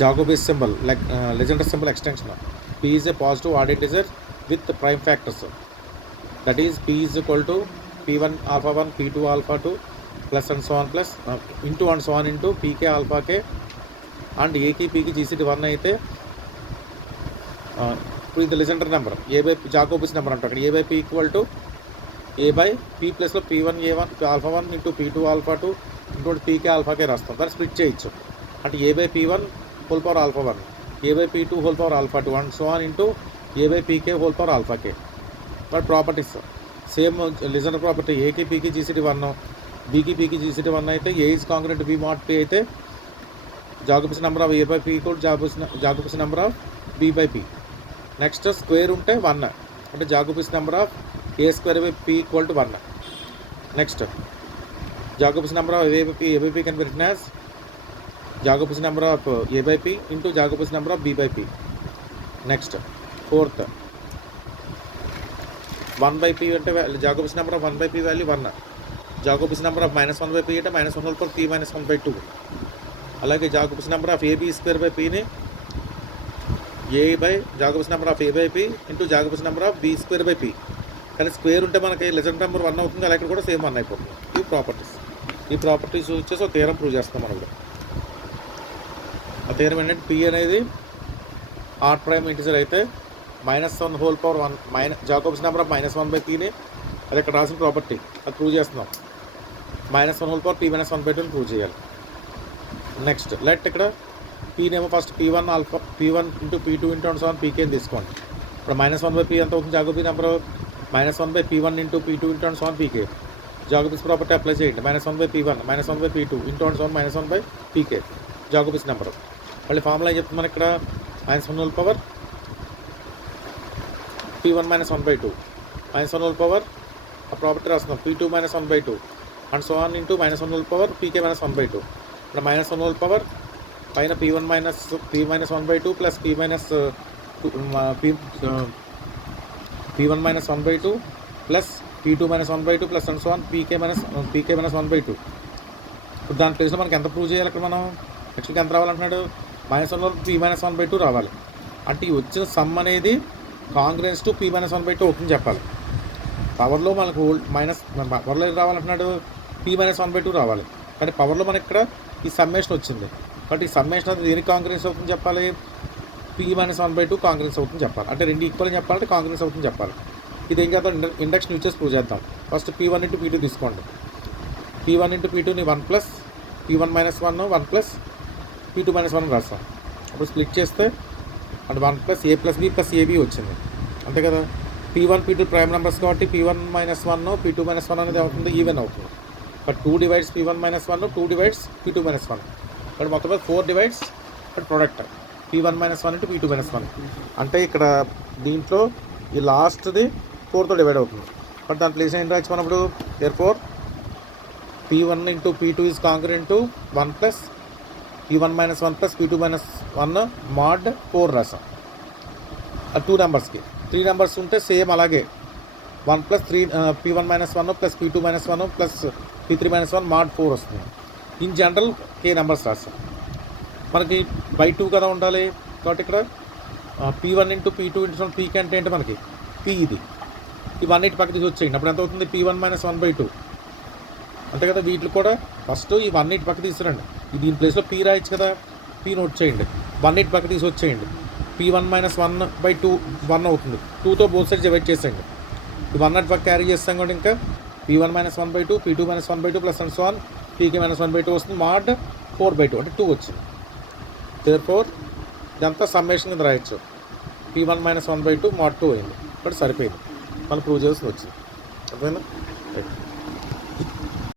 Jacobian symbol Legender symbol extension. P is a positive odd integer with prime factors. That is P is equal to P1 alpha 1 P2 alpha 2 plus and so on plus into and so on into Pk alpha k and A ki P ki GCD 1 అయితే ఇప్పుడు ఇది Legender number A by Jacobian number అంటారు. అక్కడ A by P equal to A by P ప్లస్లో P1 A1 alpha 1 into P2 alpha 2 ఇంకోటి Pk alpha కే రాస్తాం. దాన్ని split చేయొచ్చు. అంటే A by P1 whole power alpha 1 A by P2 whole power alpha 2 and so on into A by Pk whole power alpha k. But properties same listener property A ki P ki GCD 1 B ki P ki GCD 1 అయితే A is congruent to B mod P అయితే Jacobian number of A by P equal Jacobian number of B by P. Next square ఉంటే 1 అంటే Jacobian number of A square by P equal to 1. Next Jacobian number of A by P can be written as Jacobian number of A by P into Jacobian number of B by P. Next fourth 1 by P అంటే Jacobian number of 1 by P value 1. Jacobian number of -1 by P అంటే -1 whole power P - 1 by 2. అలాగే Jacobian number of AB square by Pని A by Jacobian number of A by P into Jacobian number of B square by P. కానీ square ఉంటే మనకి Legender number 1 అవుతుంది. అలాగే కూడా same 1 అయిపోతుంది. ఈ ప్రాపర్టీస్ యూజ్ చేసి ఒక థియరం ప్రూవ్ చేస్తాం మనం. ఆ థియరం ఏంటంటే P అనేది ఆడ్ ప్రైమ్ ఇంటిజర్ అయితే -1 whole power 1 Jacobian number of -1 by Pని అది ఇక్కడ రాసిన ప్రాపర్టీ అది ప్రూవ్ చేస్తున్నాం. -1 whole power P - 1 by 2 prove చేయాలి. నెక్స్ట్ లెట్ ఇక్కడ Pనేమో first P1 alpha P1 into P2 into and so on Pk అని తీసుకోండి. ఇప్పుడు -1 బై P ఎంత అవుతుంది Jacobian number -1 by P1 into P2 into and so on Pk. Jacobian property apply చేయండి. -1 by P1 -1 by P2 into and so on -1 by Pk Jacobian number. మళ్ళీ formula ఏం చెప్తుంది మనకి ఇక్కడ -1 whole power P1 - 1 by 2 -1 whole power ఆ property రాస్తున్నాం P2 - 1 by 2 and so on into -1 whole power Pk - 1 by 2. ఇక్కడ -1 whole power పైన P1 - P - 1 by 2 plus P - 1 by 2 plus P2 - 1 by 2 plus and so on Pk - 1 by 2. ఇప్పుడు దాని ప్లేస్లో మనకి ఎంత prove చేయాలి ఇక్కడ మనం యాక్చువల్గా ఎంత రావాలంటున్నాడు -1 P - 1 బై 2 రావాలి. అంటే ఈ వచ్చిన సమ్ అనేది కాంగ్రెన్స్ టు P - 1 బై 2 అవుతుంది చెప్పాలి. పవర్లో మనకు పవర్లో ఏది రావాలంటున్నాడు P - 1 బై 2 రావాలి. కానీ పవర్లో మనకి ఇక్కడ ఈ సమ్మేషన్ వచ్చింది. బట్ ఈ సమ్మేషన్ అది దేనికి కాంగ్రెన్స్ అవుతుంది చెప్పాలి P - 1 బై 2 కాంగ్రెన్స్ అవుతుంది చెప్పాలి. అంటే రెండు ఈక్వల్ అని చెప్పాలంటే కాంగ్రెన్స్ అవుతుంది చెప్పాలి. ఇది ఏం చేద్దాం ఇండక్షన్ యూజ్ చేసి ప్రూవ్ చేద్దాం. ఫస్ట్ P1 ఇంటూ P2 తీసుకోండి. P1 into P2ని 1 plus P1 - 1 1 plus P2 - 1 రాస్తాం. అప్పుడు స్ప్లిట్ చేస్తే అంటే 1 plus A plus B plus AB వచ్చింది అంతే కదా. P1 P2 ప్రైమ్ నెంబర్స్ కాబట్టి P1 - 1 P2 - 1 అనేది అవుతుంది ఈవెన్ అవుతుంది. But 2 divides P1 - 1 2 divides P2 - 1 but మొత్తం 4 divides but product P1 - 1 into P2 - 1 అంటే ఇక్కడ దీంట్లో ఈ లాస్ట్ది 4తో డివైడ్ అవుతుంది. బట్ దాని ప్లేస్ ఏం రాయొచ్చు మనప్పుడు therefore P1 into P2 is congruent to 1 plus P1 - 1 plus P2 - 1 mod 4 రాసాం. 2 నెంబర్స్కి 3 నెంబర్స్ ఉంటే సేమ్ అలాగే 1 plus 3 P1 - 1 plus P2 - 1 plus P3 - 1 mod 4 వస్తుంది. ఇన్ జనరల్ K నెంబర్స్ రాస్తాం. మనకి బై 2 కదా ఉండాలి కాబట్టి ఇక్కడ P1 into P2 into Pk అంటే ఏంటి మనకి P ఇది ఇవన్నీ పక్క తీసి వచ్చేయండి. అప్పుడు ఎంత అవుతుంది P1 - 1 బై 2 అంతే కదా. వీటిని కూడా ఫస్ట్ ఇవన్నీ పక్క తీసుకురండి. దీని ప్లేస్లో P రాయొచ్చు కదా. P నోట్ చేయండి. 1 పక్క తీసి వచ్చేయండి. P1 - 1 బై 2 1 అవుతుంది. 2తో బోత్ సైడ్స్ డివైడ్ చేసేయండి. ఈ 1 పక్క క్యారీ చేస్తాం కూడా ఇంకా P1 - 1 by 2 P2 - 1 by 2 plus and so on Pk - 1 by 2 వస్తుంది. మాడ్ 4 బై 2 అంటే 2 వచ్చింది. దేర్ఫోర్ ఇదంతా సమ్మేషన్ కింద రాయొచ్చు. P1 - 1 బై 2 మాడ్ 2 అయింది. బట్ సరిపోయింది. మనం ప్రూవ్ చేసి వచ్చింది. అర్థమైందా? రైట్.